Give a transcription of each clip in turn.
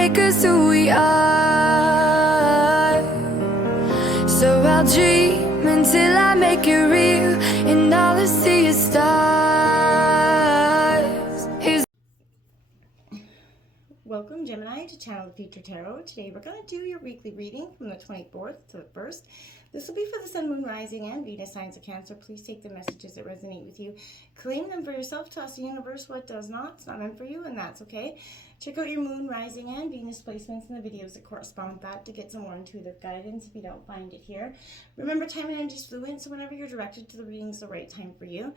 make us who we are. So I'll dream until I make it real, and all I see is stars. Welcome, Gemini, to Channel the Future Tarot. Today we're going to do your weekly reading from the 24th to the 1st. This will be for the Sun, Moon, Rising, and Venus signs of Cancer. Please take the messages that resonate with you. Claim them for yourself. Toss the universe what does not. It's not meant for you, and that's okay. Check out your Moon, Rising, and Venus placements in the videos that correspond with that to get some more intuitive guidance if you don't find it here. Remember, time and energy is fluid, so whenever you're directed to the reading is the right time for you.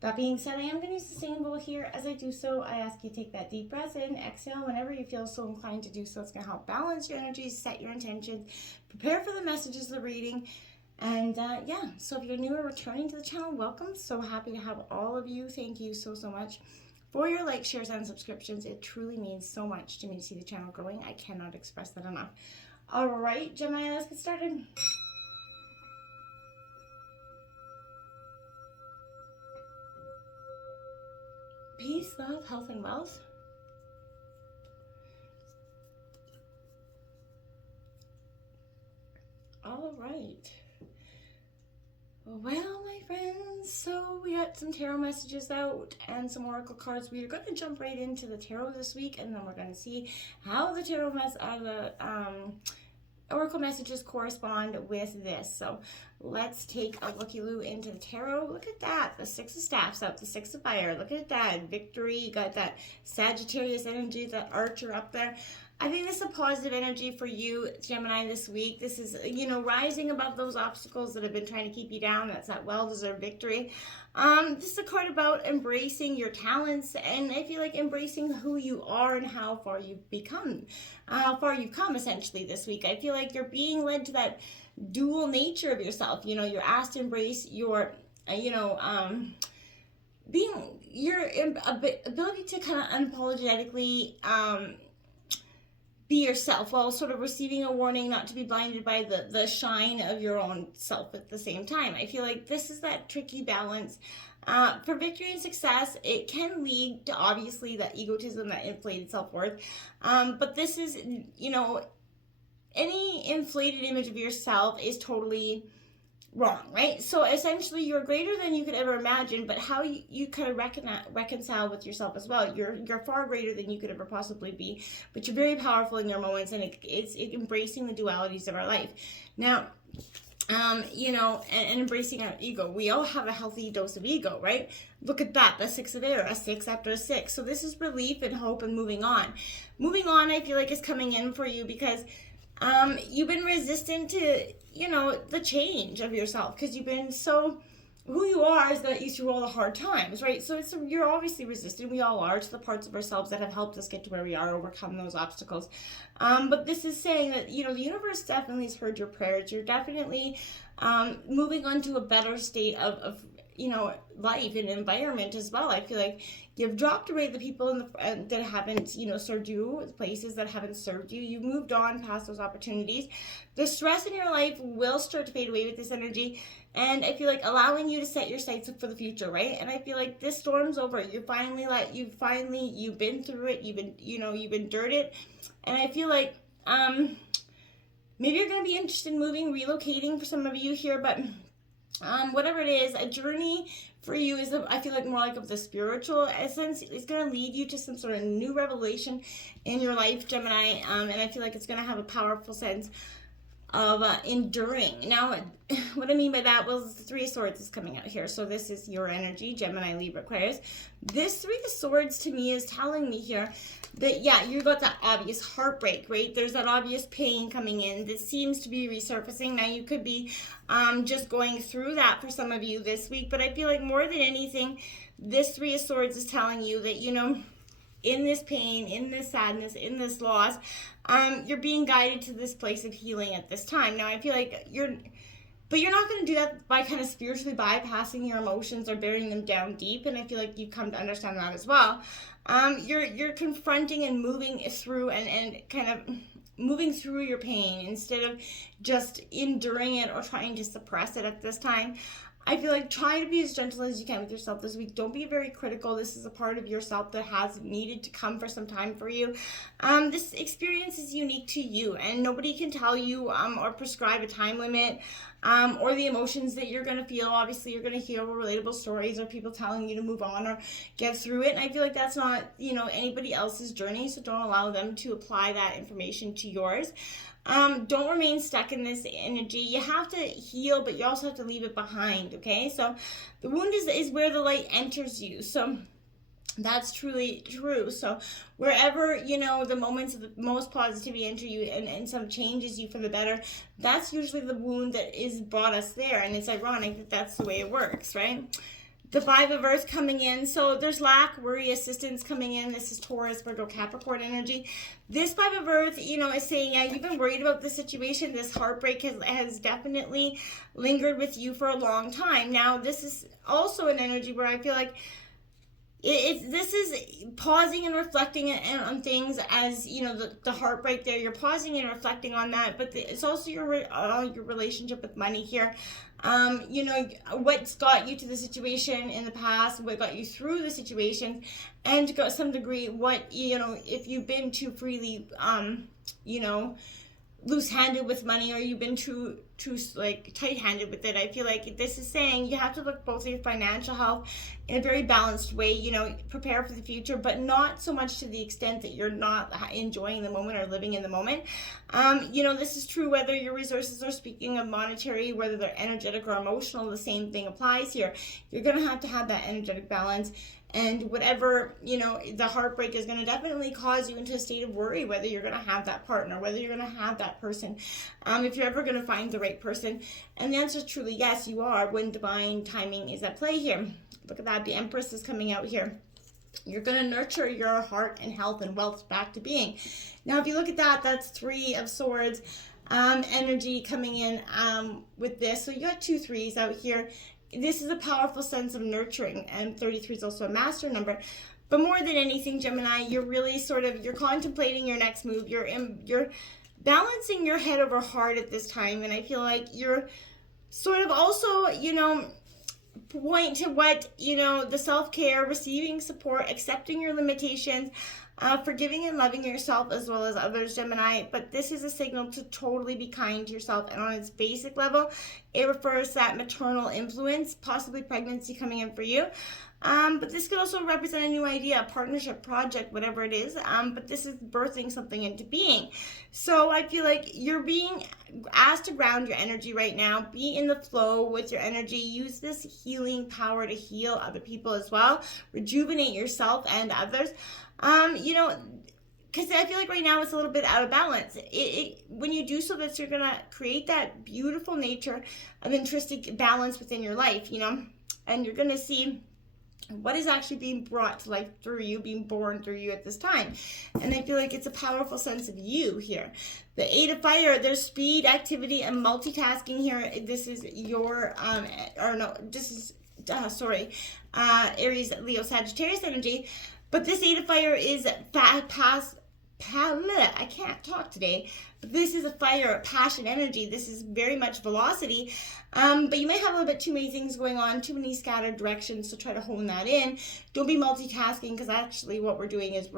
That being said, I am going to use the singing bowl here. As I do so, I ask you to take that deep breath in, exhale whenever you feel so inclined to do so. It's going to help balance your energies, set your intentions, prepare for the messages of the reading. And yeah, so if you're new or returning to the channel, welcome. So happy to have all of you. Thank you so much for your likes, shares, and subscriptions. It truly means so much to me to see the channel growing. I cannot express that enough. All right, Gemini, let's get started. Peace, love, health, and wealth. All right. Well, my friends, so we got some tarot messages out and some oracle cards. We are going to jump right into the tarot this week, and then we're going to see how the tarot oracle messages correspond with this. So let's take a looky-loo into the tarot. Look at that, the Six of Staffs out, the Six of Fire. Look at that, victory. You got that Sagittarius energy, that Archer up there. I think this is a positive energy for you, Gemini, this week. This is, you know, rising above those obstacles that have been trying to keep you down. That's that well-deserved victory. This is a card about embracing your talents, and I feel like embracing who you are and how far you've become, how far you've come essentially this week. I feel like you're being led to that dual nature of yourself. You know, you're asked to embrace your, being your ability to kind of unapologetically, be yourself while sort of receiving a warning not to be blinded by the shine of your own self at the same time. I feel like this is that tricky balance. For victory and success, it can lead to obviously that egotism, that inflated self-worth. But this is, you know, any inflated image of yourself is totally wrong, right? So essentially you're greater than you could ever imagine, but how you kind of reconcile with yourself as well. You're far greater than you could ever possibly be, but you're very powerful in your moments, and it's embracing the dualities of our life. Now, you know, and embracing our ego. We all have a healthy dose of ego, right? Look at that, the Six of Air, a 6 after a 6. So this is relief and hope and moving on. Moving on, I feel like, is coming in for you because you've been resistant to, you know, the change of yourself because you've been so, who you are is that you through all the hard times, right? So you're obviously resistant. We all are, to the parts of ourselves that have helped us get to where we are, overcome those obstacles. But this is saying that, you know, the universe definitely has heard your prayers. You're definitely moving on to a better state of you know, life and environment as well. I feel like you've dropped away the people that haven't, you know, served you, the places that haven't served you. You've moved on past those opportunities. The stress in your life will start to fade away with this energy, and I feel like allowing you to set your sights up for the future, right? And I feel like this storm's over. You've been through it. You've endured it, and I feel like maybe you're going to be interested in moving, relocating for some of you here, but whatever it is, a journey for you is, I feel like, more like of the spiritual essence. It's going to lead you to some sort of new revelation in your life, Gemini, and I feel like it's going to have a powerful sense of enduring. Now, what I mean by that was the Three of Swords is coming out here. So this is your energy, Gemini, Libra, Aquarius. This Three of Swords to me is telling me here that, yeah, you got that obvious heartbreak, right? There's that obvious pain coming in that seems to be resurfacing. Now, you could be just going through that for some of you this week, but I feel like more than anything, this Three of Swords is telling you that, you know, in this pain, in this sadness, in this loss, you're being guided to this place of healing at this time. Now, I feel like you're not going to do that by kind of spiritually bypassing your emotions or burying them down deep, and I feel like you've come to understand that as well. You're confronting and moving through and kind of moving through your pain instead of just enduring it or trying to suppress it at this time. I feel like try to be as gentle as you can with yourself this week. Don't be very critical. This is a part of yourself that has needed to come for some time for you. This experience is unique to you, and nobody can tell you or prescribe a time limit or the emotions that you're going to feel. Obviously, you're going to hear relatable stories or people telling you to move on or get through it. And I feel like that's not, anybody else's journey, so don't allow them to apply that information to yours. Don't remain stuck in this energy. You have to heal, but you also have to leave it behind, okay? So the wound is where the light enters you. So that's truly true. So wherever, the moments of the most positivity enter you and some changes you for the better, that's usually the wound that is brought us there. And it's ironic that that's the way it works, right? The Five of Earth coming in. So there's lack, worry, assistance coming in. This is Taurus, Virgo, Capricorn energy. This Five of Earth, is saying, yeah, you've been worried about the situation. This heartbreak has definitely lingered with you for a long time. Now, this is also an energy where I feel like this is pausing and reflecting on things as, the heartbreak there. You're pausing and reflecting on that, but it's also your relationship with money here. What's got you to the situation in the past, what got you through the situation, and to some degree, what, if you've been too freely, loose-handed with money, or you've been too like tight-handed with it. I feel like this is saying you have to look both at your financial health in a very balanced way, prepare for the future, but not so much to the extent that you're not enjoying the moment or living in the moment. This is true whether your resources are, speaking of monetary, whether they're energetic or emotional, the same thing applies here. You're going to have that energetic balance. And whatever, the heartbreak is going to definitely cause you into a state of worry, whether you're going to have that partner, whether you're going to have that person, if you're ever going to find the right person. And the answer is truly yes, you are, when divine timing is at play here. Look at that. The Empress is coming out here. You're going to nurture your heart and health and wealth back to being. Now, if you look at that, that's Three of Swords energy coming in with this. So you got 2 3s out here. This is a powerful sense of nurturing, and 33 is also a master number. But more than anything, Gemini, you're really you're contemplating your next move. You're balancing your head over heart at this time, and I feel like you're sort of also, point to what, the self-care, receiving support, accepting your limitations, forgiving and loving yourself as well as others, Gemini. But this is a signal to totally be kind to yourself. And on its basic level, it refers to that maternal influence, possibly pregnancy coming in for you. But this could also represent a new idea, a partnership, project, whatever it is. But this is birthing something into being. So I feel like you're being asked to ground your energy right now. Be in the flow with your energy. Use this healing power to heal other people as well. Rejuvenate yourself and others. Because I feel like right now it's a little bit out of balance. When you do so, that you're going to create that beautiful nature of intrinsic balance within your life, and you're going to see what is actually being brought to life through you, being born through you at this time. And I feel like it's a powerful sense of you here. The Eight of Fire, there's speed, activity, and multitasking here. This is your, Aries, Leo, Sagittarius energy. But this Eight of Fire is I can't talk today. But this is a fire, passion, energy. This is very much velocity. But you might have a little bit too many things going on, too many scattered directions, so try to hone that in. Don't be multitasking, because actually what we're doing is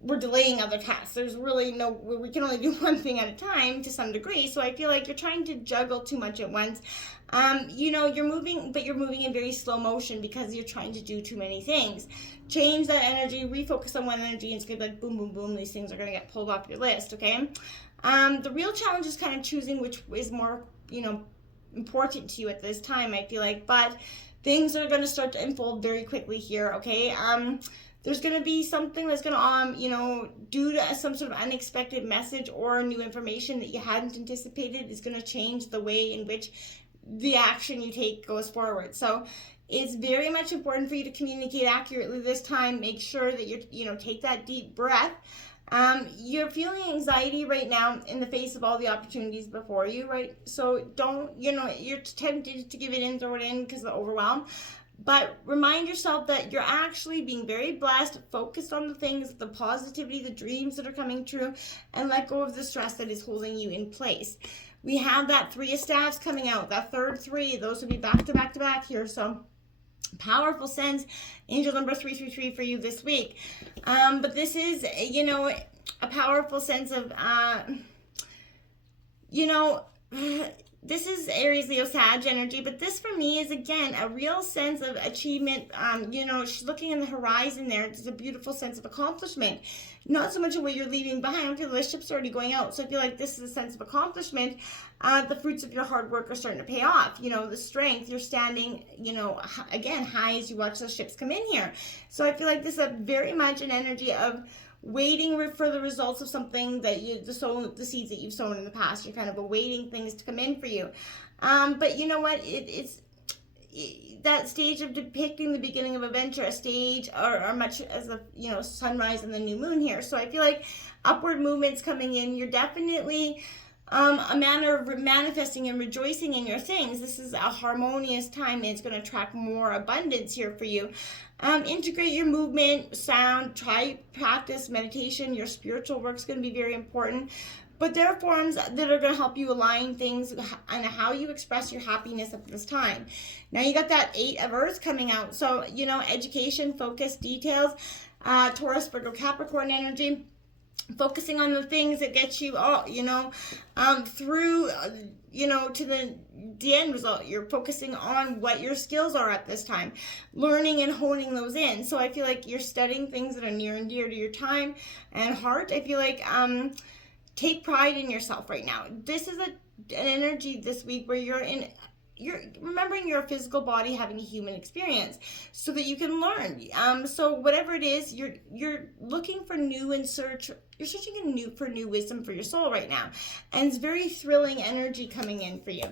we're delaying other tasks. There's really we can only do one thing at a time to some degree. So I feel like you're trying to juggle too much at once. You're moving, but you're moving in very slow motion because you're trying to do too many things. Change that energy, refocus on one energy, and it's going to be like boom, boom, boom. These things are going to get pulled off your list, okay? The real challenge is kind of choosing which is more, important to you at this time, I feel like. But things are going to start to unfold very quickly here, okay? There's going to be something that's going to, due to some sort of unexpected message or new information that you hadn't anticipated, is going to change the way in which the action you take goes forward. So it's very much important for you to communicate accurately this time. Make sure that you take that deep breath. You're feeling anxiety right now in the face of all the opportunities before you, right? So don't, you're tempted to give it in, throw it in because of the overwhelm. But remind yourself that you're actually being very blessed, focused on the things, the positivity, the dreams that are coming true, and let go of the stress that is holding you in place. We have that Three of Staves coming out, that third 3. Those would be back to back to back here. So powerful sense, angel number 333 for you this week. But this is, a powerful sense of, you know, this is Aries, Leo, Sag energy, but this for me is, again, a real sense of achievement. You know, she's looking in the horizon there. It's a beautiful sense of accomplishment. Not so much of what you're leaving behind. I feel the ship's already going out. So I feel like this is a sense of accomplishment. The fruits of your hard work are starting to pay off. You know, the strength, you're standing, you know, again, high as you watch those ships come in here. So I feel like this is a very much an energy of waiting for the results of something that the seeds that you've sown in the past. You're kind of awaiting things to come in for you. But you know what? It's that stage of depicting the beginning of a venture, a stage or much as a, you know, sunrise and the new moon here. So I feel like upward movements coming in. You're definitely a manner of manifesting and rejoicing in your things. This is a harmonious time, and it's going to attract more abundance here for you. Integrate your movement, sound, practice meditation. Your spiritual work is going to be very important. But there are forms that are going to help you align things and how you express your happiness at this time. Now you got that 8 of Earth coming out. So, you know, education, focus, details, Taurus, Virgo, Capricorn energy. Focusing on the things that get you all, you know, through, you know, to the end result. You're focusing on what your skills are at this time, learning and honing those in. So I feel like you're studying things that are near and dear to your time and heart. I feel like take pride in yourself right now. This is an energy this week where you're remembering your physical body having a human experience so that you can learn. So whatever it is, you're looking for you're searching for new wisdom for your soul right now. And it's very thrilling energy coming in for you.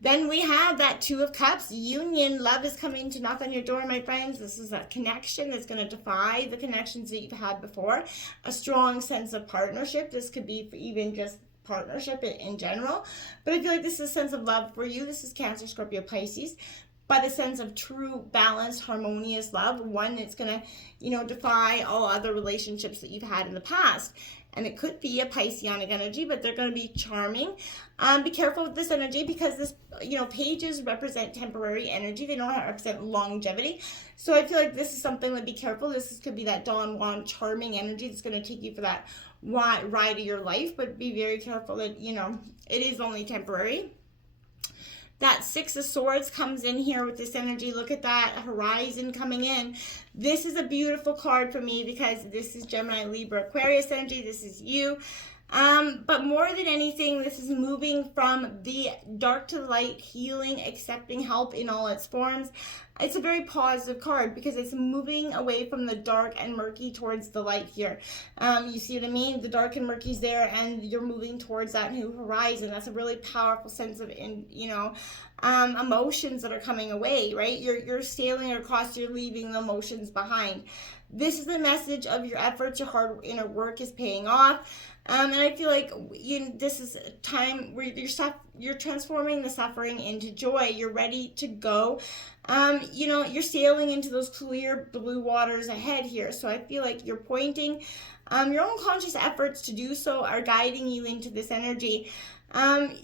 Then we have that 2 of Cups, union. Love is coming to knock on your door, my friends. This is a connection that's going to defy the connections that you've had before. A strong sense of partnership. This could be for even just partnership in general. But I feel like this is a sense of love for you. This is Cancer, Scorpio, Pisces. But a sense of true, balanced, harmonious love. One that's going to, you know, defy all other relationships that you've had in the past. And it could be a Pisceanic energy, but they're going to be charming. Be careful with this energy because this, you know, pages represent temporary energy. They don't represent longevity. So I feel like this is something that be careful. Could be that Don Juan charming energy that's going to take you for that ride of your life. But be very careful that, you know, it is only temporary. That 6 of Swords comes in here with this energy. Look at that horizon coming in. This is a beautiful card for me because this is Gemini, Libra, Aquarius energy. This is you. But more than anything, this is moving from the dark to the light, healing, accepting help in all its forms. It's a very positive card because it's moving away from the dark and murky towards the light here. You see what I mean? The dark and murky's there, and you're moving towards that new horizon. That's a really powerful sense of, emotions that are coming away, right? You're sailing across, you're leaving the emotions behind. This is the message of your efforts, your hard inner work is paying off. And I feel like this is a time where you're transforming the suffering into joy. You're ready to go. You're sailing into those clear blue waters ahead here. So I feel like you're pointing. Your own conscious efforts to do so are guiding you into this energy.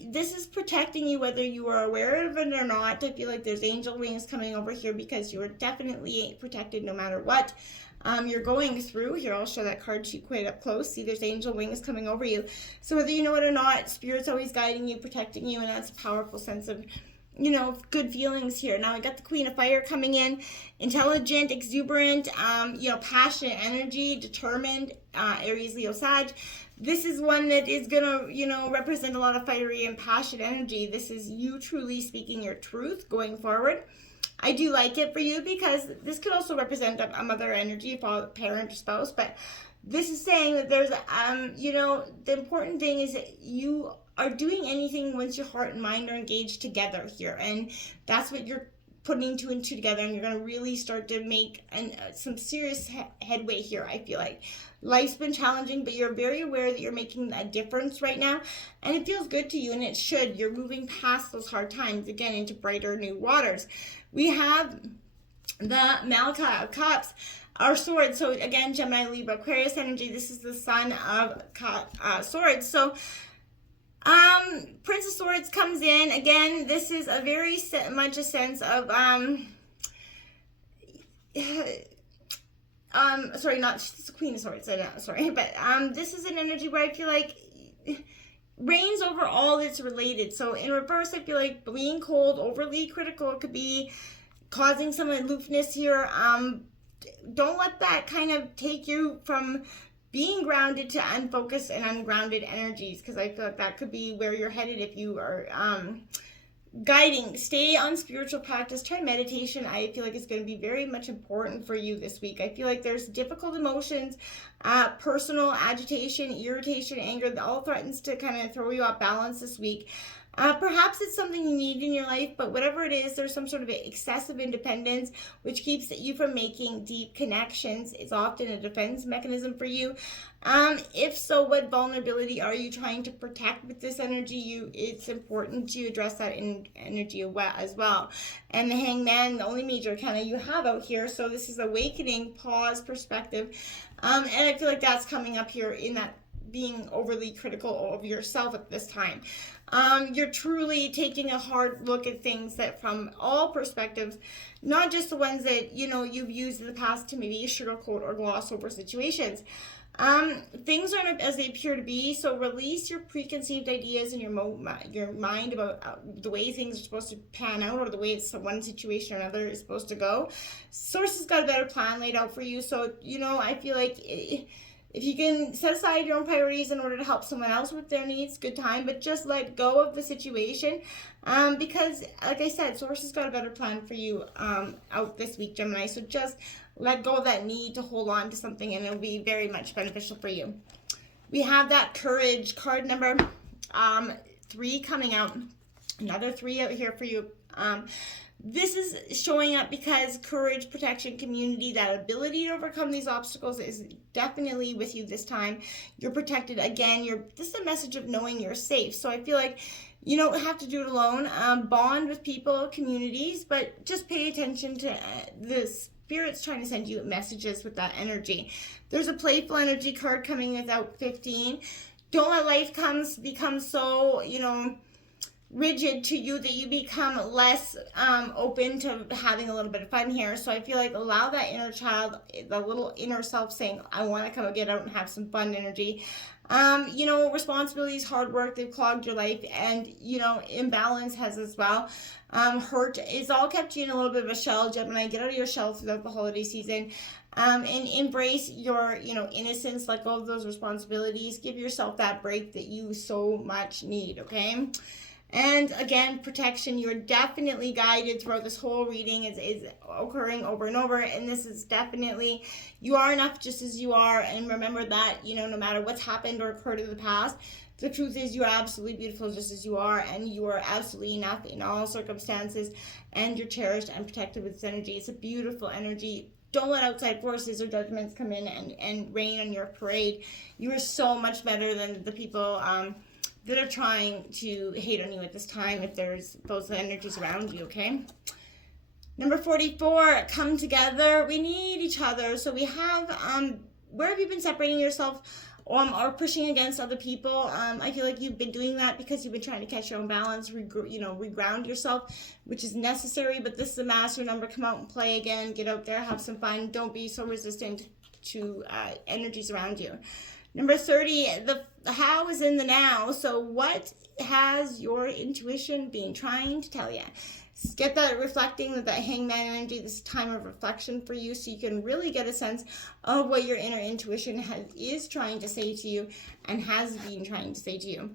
This is protecting you whether you are aware of it or not. I feel like there's angel wings coming over here because you are definitely protected no matter what you're going through. Here, I'll show that card to you quite up close. See, there's angel wings coming over you. So whether you know it or not, Spirit's always guiding you, protecting you, and that's a powerful sense of, good feelings here. Now, I got the Queen of Fire coming in. Intelligent, exuberant, passionate energy, determined, Aries, Leo, Sag. This is one that is going to, represent a lot of fiery and passionate energy. This is you truly speaking your truth going forward. I do like it for you because this could also represent a mother energy, parent or spouse, but this is saying that there's, the important thing is that you are doing anything once your heart and mind are engaged together here, and that's what you're putting 2 and 2 together, and you're going to really start to make some serious headway here. I feel like life's been challenging, but you're very aware that you're making a difference right now, and it feels good to you, and it should. You're moving past those hard times, again, into brighter new waters. We have the Malachite of Cups, our swords. So again, Gemini, Libra, Aquarius energy. This is the Sun of Swords. So Prince of Swords comes in. Again, this is a very much a sense of sorry, not it's the Queen of Swords, I know, sorry, but this is an energy where I feel like reigns over all that's related. So in reverse, I feel like being cold, overly critical, could be causing some aloofness here. Don't let that kind of take you from being grounded to unfocused and ungrounded energies, because I feel like that could be where you're headed if you are guiding. Stay on spiritual practice, try meditation. I feel like it's going to be very much important for you this week. I feel like there's difficult emotions, personal agitation, irritation, anger, that all threatens to kind of throw you off balance this week. Perhaps it's something you need in your life, but whatever it is, there's some sort of excessive independence which keeps you from making deep connections. It's often a defense mechanism for you. If so, what vulnerability are you trying to protect with this energy? It's important to address that in energy as well. And the Hangman, the only major arcana you have out here, so this is awakening, pause, perspective. And I feel like that's coming up here in that being overly critical of yourself at this time. You're truly taking a hard look at things that from all perspectives, not just the ones that, you've used in the past to maybe sugarcoat or gloss over situations. Things aren't as they appear to be, so release your preconceived ideas in your mind about the way things are supposed to pan out, or the way it's one situation or another is supposed to go. Source has got a better plan laid out for you, so, I feel like if you can set aside your own priorities in order to help someone else with their needs, good time, but just let go of the situation, because, like I said, Source has got a better plan for you out this week, Gemini, so just let go of that need to hold on to something, and it'll be very much beneficial for you. We have that Courage card number 3 coming out, another 3 out here for you. This is showing up because courage, protection, community, that ability to overcome these obstacles is definitely with you this time. You're protected. Again, this is a message of knowing you're safe. So I feel like you don't have to do it alone. Bond with people, communities, but just pay attention to the Spirit's trying to send you messages with that energy. There's a playful energy card coming without 15. Don't let life become so, rigid to you that you become less open to having a little bit of fun here. So I feel like allow that inner child, the little inner self saying, I want to come get out and have some fun energy. Responsibilities, hard work, they've clogged your life, and, imbalance has as well. Hurt is all kept you in a little bit of a shell, Gemini. Get out of your shell throughout the holiday season. And embrace your, innocence, let go of those responsibilities. Give yourself that break that you so much need, okay? And again, protection, you're definitely guided throughout this whole reading. Is occurring over and over. And this is definitely, you are enough just as you are. And remember that, no matter what's happened or occurred in the past, the truth is you're absolutely beautiful just as you are. And you are absolutely enough in all circumstances. And you're cherished and protected with this energy. It's a beautiful energy. Don't let outside forces or judgments come in and rain on your parade. You are so much better than the people that are trying to hate on you at this time, if there's those energies around you, okay? Number 44, come together. We need each other. So we have, where have you been separating yourself or pushing against other people? I feel like you've been doing that because you've been trying to catch your own balance, reground yourself, which is necessary. But this is a master number. Come out and play again. Get out there, have some fun. Don't be so resistant to energies around you. Number 30, the how is in the now. So what has your intuition been trying to tell you? Get that reflecting, that Hangman energy, this time of reflection for you, so you can really get a sense of what your inner intuition is trying to say to you and has been trying to say to you.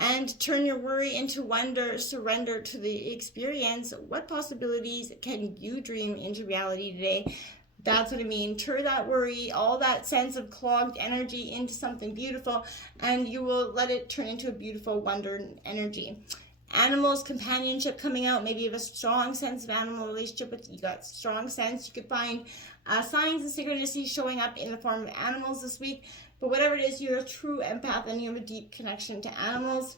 And turn your worry into wonder, surrender to the experience. What possibilities can you dream into reality today? That's what I mean. Turn that worry, all that sense of clogged energy into something beautiful, and you will let it turn into a beautiful wonder energy. Animals, companionship coming out. Maybe you have a strong sense of animal relationship with you. Got strong sense. You could find signs of synchronicity showing up in the form of animals this week. But whatever it is, you're a true empath and you have a deep connection to animals.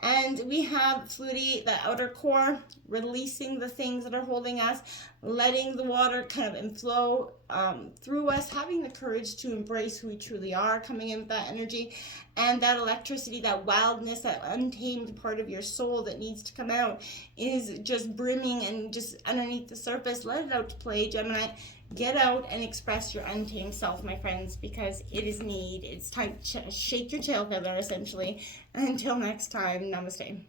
And we have Flutie, the outer core, releasing the things that are holding us, letting the water kind of inflow through us, having the courage to embrace who we truly are, coming in with that energy, and that electricity, that wildness, that untamed part of your soul that needs to come out is just brimming and just underneath the surface. Let it out to play, Gemini. Get out and express your untamed self, my friends, because it is need. It's time to shake your tail feather, essentially. Until next time, namaste.